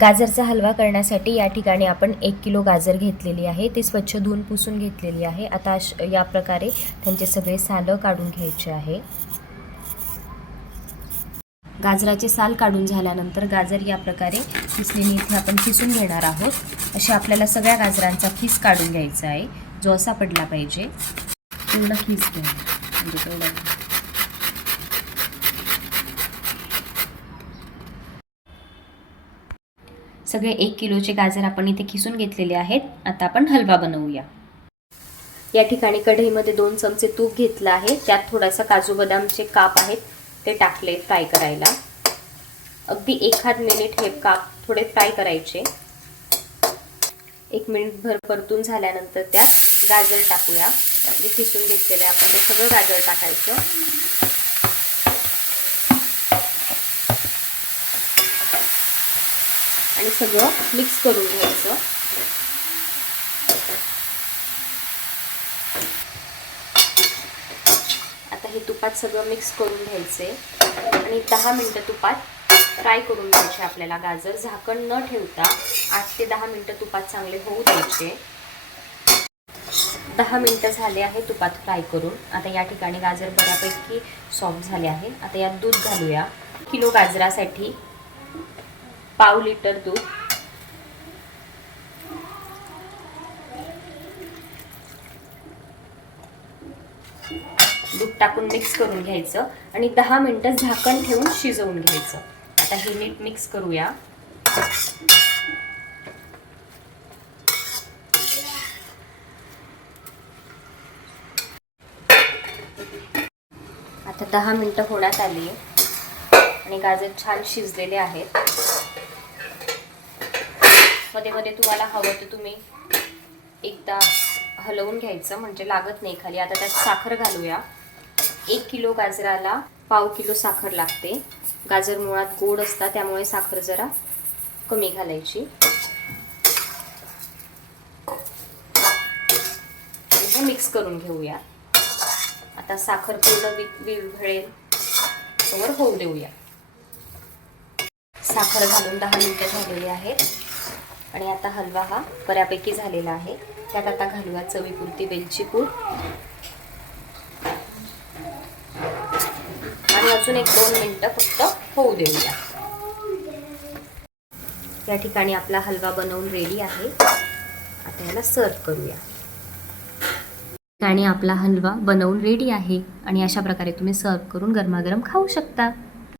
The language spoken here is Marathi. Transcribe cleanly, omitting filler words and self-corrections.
गाजरचा हलवा करण्यासाठी या ठिकाणी आपण 1 किलो गाजर घेतलेली आहे. ते स्वच्छ धुवून पुसून घेतलेली आहे. आता या प्रकारे त्यांचे सगळे सालं काढून घ्यायचे आहे. गाजराचे साल काढून झाल्यानंतर गाजर या प्रकारे खिसणीने इथे आपण खिसून घेणार आहोत. अशा आपल्याला सगळ्या गाजरांचा खिस काढून घ्यायचा आहे, जो असा पडला पाहिजे. पूर्ण खिस घ्या म्हणजे तेवढा. सगळे 1 किलोचे गाजर आपण इथे खिसून घेतलेले आहेत. आता आपण हलवा बनवूया. या ठिकाणी कढईमध्ये 2 चमचे तूप घेतलं आहे. त्यात थोडासा काजू बदामचे काप आहेत ते टाकले फ्राय करायला. अगदी 1 मिनिट हे काप थोडे फ्राय करायचे. 1 मिनिटभर परतून झाल्यानंतर त्यात गाजर टाकूया. जे खिसून घेतलेले आपण ते सगळं गाजर टाकायचं. आणि सगळं मिक्स करून घ्यायचं. आता हे तुपात सगळं मिक्स करून घ्यायचे आणि 10 मिनिटं तुपात फ्राय करून घ्यायचे आपल्याला गाजर. झाकण न ठेवता 8 ते 10 मिनिटं तुपात चांगले होऊ द्यायचे. 10 मिनिटं झाले आहे तुपात फ्राय करून. आता या ठिकाणी गाजर बऱ्यापैकी सॉफ्ट झाले आहे. आता यात दूध घालूया. किलो गाजरासाठी पाव लिटर दूध. दूध टाकून मिक्स करून घ्यायचं आणि 10 मिनिटं झाकण ठेवून शिजवून घ्यायचं. आता हे नीट मिक्स करूया. आता 10 मिनिटं होण्यात आली आणि गाजर छान शिजलेले आहेत. मध्ये मध्ये तुम्हाला हवं तर तुम्ही एकदा हलवून घ्यायचं म्हणजे लागत नाही खाली. आता त्यात साखर घालूया. 1 किलो गाजराला पाव किलो साखर लागते. गाजर मुळात गोड असतात त्यामुळे साखर जरा कमी घालायची. हे मिक्स करून घेऊया. आता साखर पूर्ण विरघळेल तोवर होऊ देऊया. साखर घालून 10 मिनिटं झालेली आहेत आणि आता हलवा हा बऱ्यापैकी झालेला आहे. त्यात आता घालूया चवीपुरती वेलची पूड आणि अजून 1-2 मिनिटं फक्त होऊ देऊया. या ठिकाणी आपला हलवा बनवून रेडी आहे. आता याला सर्व करूया. आणि आपला हलवा बनवून रेडी आहे आणि अशा प्रकारे तुम्ही सर्व करून गरमागरम खाऊ शकता.